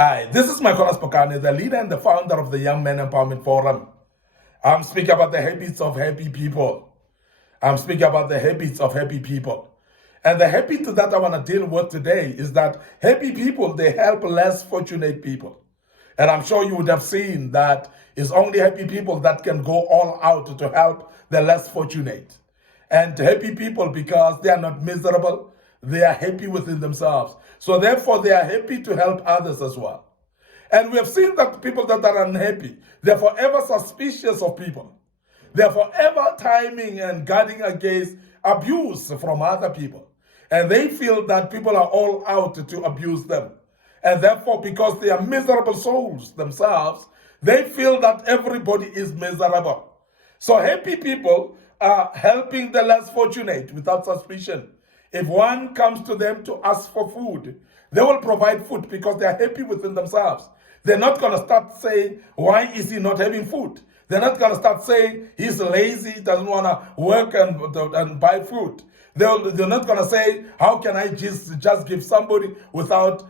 Hi, this is Micornus Phokane, the leader and the founder of the Young Men Empowerment Forum. I'm speaking about the habits of happy people. I'm speaking about the habits of happy people. And the habit that I want to deal with today is that happy people, they help less fortunate people. And I'm sure you would have seen that it's only happy people that can go all out to help the less fortunate. And happy people, because they are not miserable, they are happy within themselves. So therefore, they are happy to help others as well. And we have seen that people that are unhappy, they're forever suspicious of people. They're forever timing and guarding against abuse from other people. And they feel that people are all out to abuse them. And therefore, because they are miserable souls themselves, they feel that everybody is miserable. So happy people are helping the less fortunate without suspicion. If one comes to them to ask for food, they will provide food because they are happy within themselves. They're not going to start saying, why is he not having food? They're not going to start saying, he's lazy, he doesn't want to work and buy food. They're not going to say, how can I just give somebody without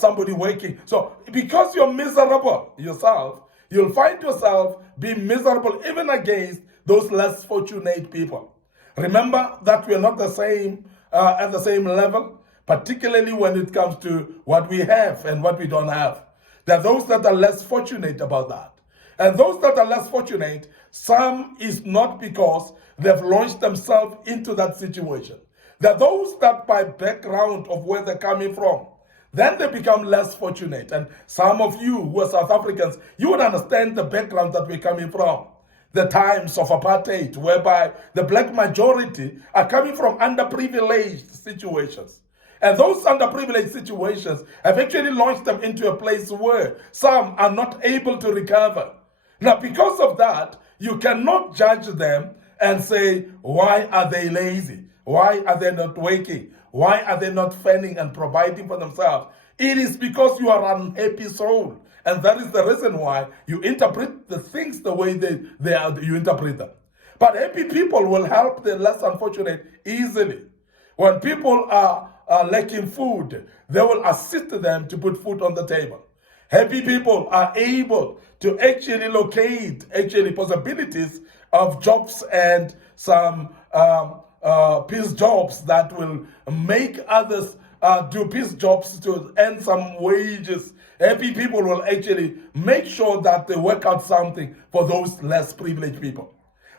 somebody working? So because you're miserable yourself, you'll find yourself being miserable even against those less fortunate people. Remember that we're not the same at the same level, particularly when it comes to what we have and what we don't have. There are those that are less fortunate about that. And those that are less fortunate, some is not because they've launched themselves into that situation. There are those that by background of where they're coming from, then they become less fortunate. And some of you who are South Africans, you would understand the background that we're coming from. The times of apartheid, whereby the black majority are coming from underprivileged situations. And those underprivileged situations have actually launched them into a place where some are not able to recover. Now, because of that, you cannot judge them and say, why are they lazy? Why are they not waking? Why are they not fending and providing for themselves? It is because you are an unhappy soul. And that is the reason why you interpret the things the way you interpret them. But happy people will help the less unfortunate easily. When people are lacking food, they will assist them to put food on the table. Happy people are able to actually locate possibilities of jobs and some peace jobs that will make others do peace jobs to earn some wages. Happy people will actually make sure that they work out something for those less privileged people.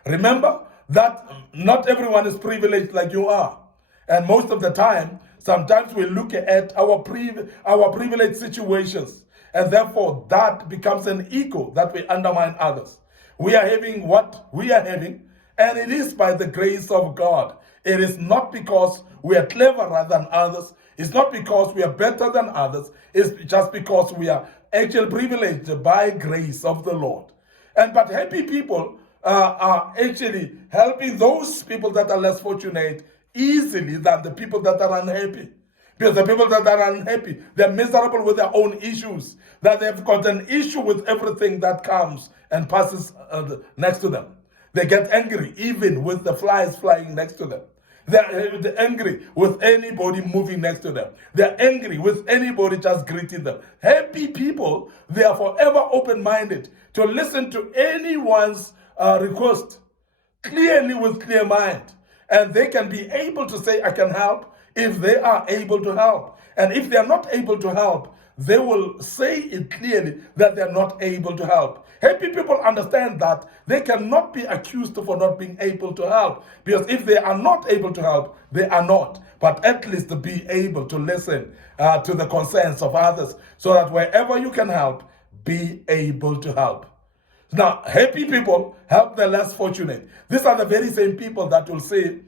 Remember that not everyone is privileged like you are. And most of the time, sometimes we look at our privileged situations, and therefore that becomes an ego that we undermine others. We are having what we are having, and it is by the grace of God. It is not because we are cleverer than others. It's not because we are better than others. It's just because we are actually privileged by grace of the Lord. But happy people are actually helping those people that are less fortunate easily than the people that are unhappy. Because the people that are unhappy, they're miserable with their own issues, that they've got an issue with everything that comes and passes next to them. They get angry even with the flies flying next to them. They're angry with anybody moving next to them. They're angry with anybody just greeting them. Happy people, they are forever open-minded to listen to anyone's request clearly with clear mind. And they can be able to say, I can help, if they are able to help. And if they are not able to help, they will say it clearly that they're not able to help. Happy people understand that they cannot be accused for not being able to help. Because if they are not able to help, they are not. But at least to be able to listen to the concerns of others, so that wherever you can help, be able to help. Now, happy people help the less fortunate. These are the very same people that will say,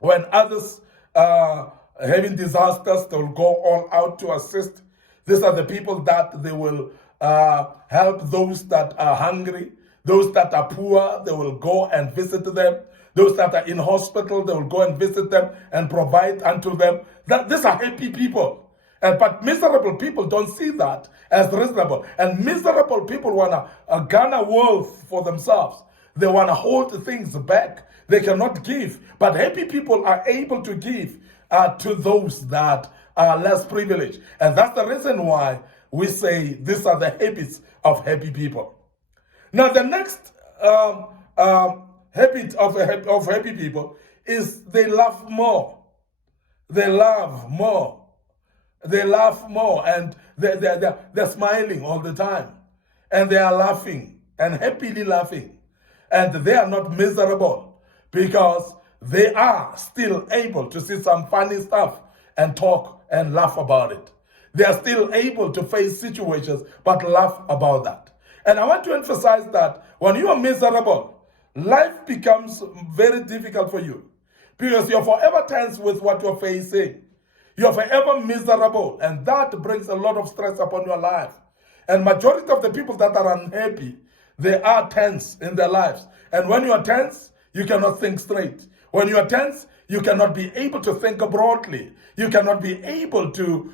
when others are having disasters, they will go all out to assist. These are the people that they will help those that are hungry, those that are poor, they will go and visit them. Those that are in hospital, they will go and visit them and provide unto them. These are happy people. But miserable people don't see that as reasonable. And miserable people want to garner wealth for themselves. They want to hold things back. They cannot give. But happy people are able to give to those that are less privileged. And that's the reason why we say these are the habits of happy people. Now, the next habit of happy people is they laugh more. They love more. They laugh more, and they're smiling all the time. And they are laughing and happily laughing. And they are not miserable because they are still able to see some funny stuff and talk and laugh about it. They are still able to face situations but laugh about that. And I want to emphasize that when you are miserable, life becomes very difficult for you because you're forever tense with what you're facing. You're forever miserable, and that brings a lot of stress upon your life. And majority of the people that are unhappy, they are tense in their lives. And when you are tense, you cannot think straight. When you are tense, you cannot be able to think broadly. You cannot be able to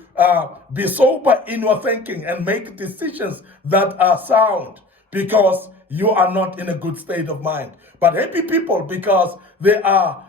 be sober in your thinking and make decisions that are sound because you are not in a good state of mind. But happy people, because they are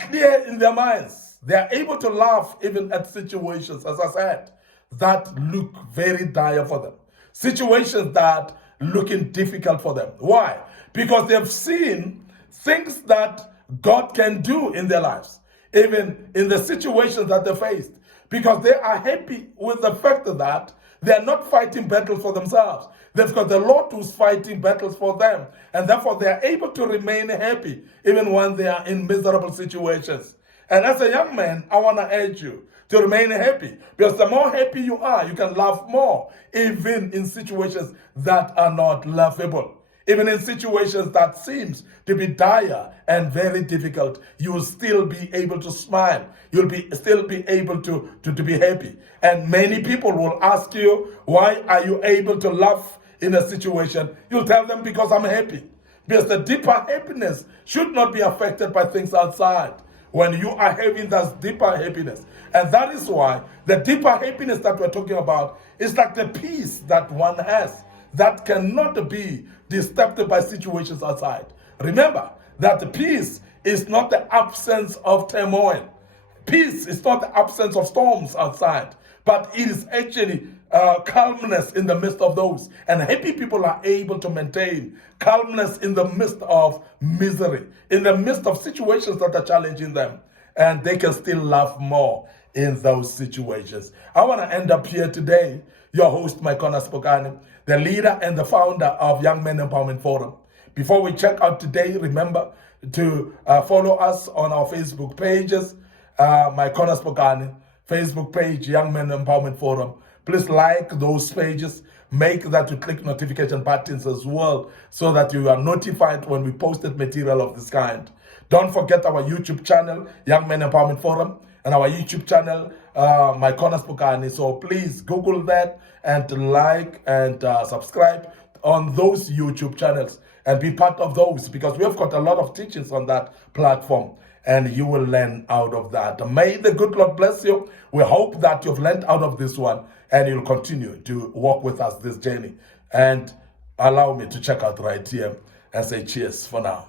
clear in their minds, they are able to laugh even at situations, as I said, that look very dire for them. Situations that looking difficult for them. Why? Because they've seen things that God can do in their lives, even in the situations that they faced. Because they are happy with the fact that they are not fighting battles for themselves. They've got the Lord who's fighting battles for them. And therefore they are able to remain happy even when they are in miserable situations. And as a young man, I want to urge you to remain happy. Because the more happy you are, you can laugh more, even in situations that are not laughable. Even in situations that seems to be dire and very difficult, you will still be able to smile. You'll still be able to be happy. And many people will ask you, why are you able to laugh in a situation? You'll tell them, because I'm happy. Because the deeper happiness should not be affected by things outside. When you are having that deeper happiness. And that is why the deeper happiness that we're talking about is like the peace that one has that cannot be disturbed by situations outside. Remember that the peace is not the absence of turmoil. Peace is not the absence of storms outside, but it is actually calmness in the midst of those. And happy people are able to maintain calmness in the midst of misery, in the midst of situations that are challenging them. And they can still laugh more in those situations. I want to end up here today. Your host, Micornus Phokane, the leader and the founder of Young Men Empowerment Forum. Before we check out today, remember to follow us on our Facebook pages, Micornus Phokane, Facebook page, Young Men Empowerment Forum. Please like those pages. Make that you click notification buttons as well so that you are notified when we posted material of this kind. Don't forget our YouTube channel, Young Men Empowerment Forum, and our YouTube channel, Micornus Phokane. So please Google that and like and subscribe on those YouTube channels and be part of those, because we have got a lot of teachings on that platform and you will learn out of that. May the good Lord bless you. We hope that you've learned out of this one and you'll continue to walk with us this journey. And allow me to check out right here and say cheers for now.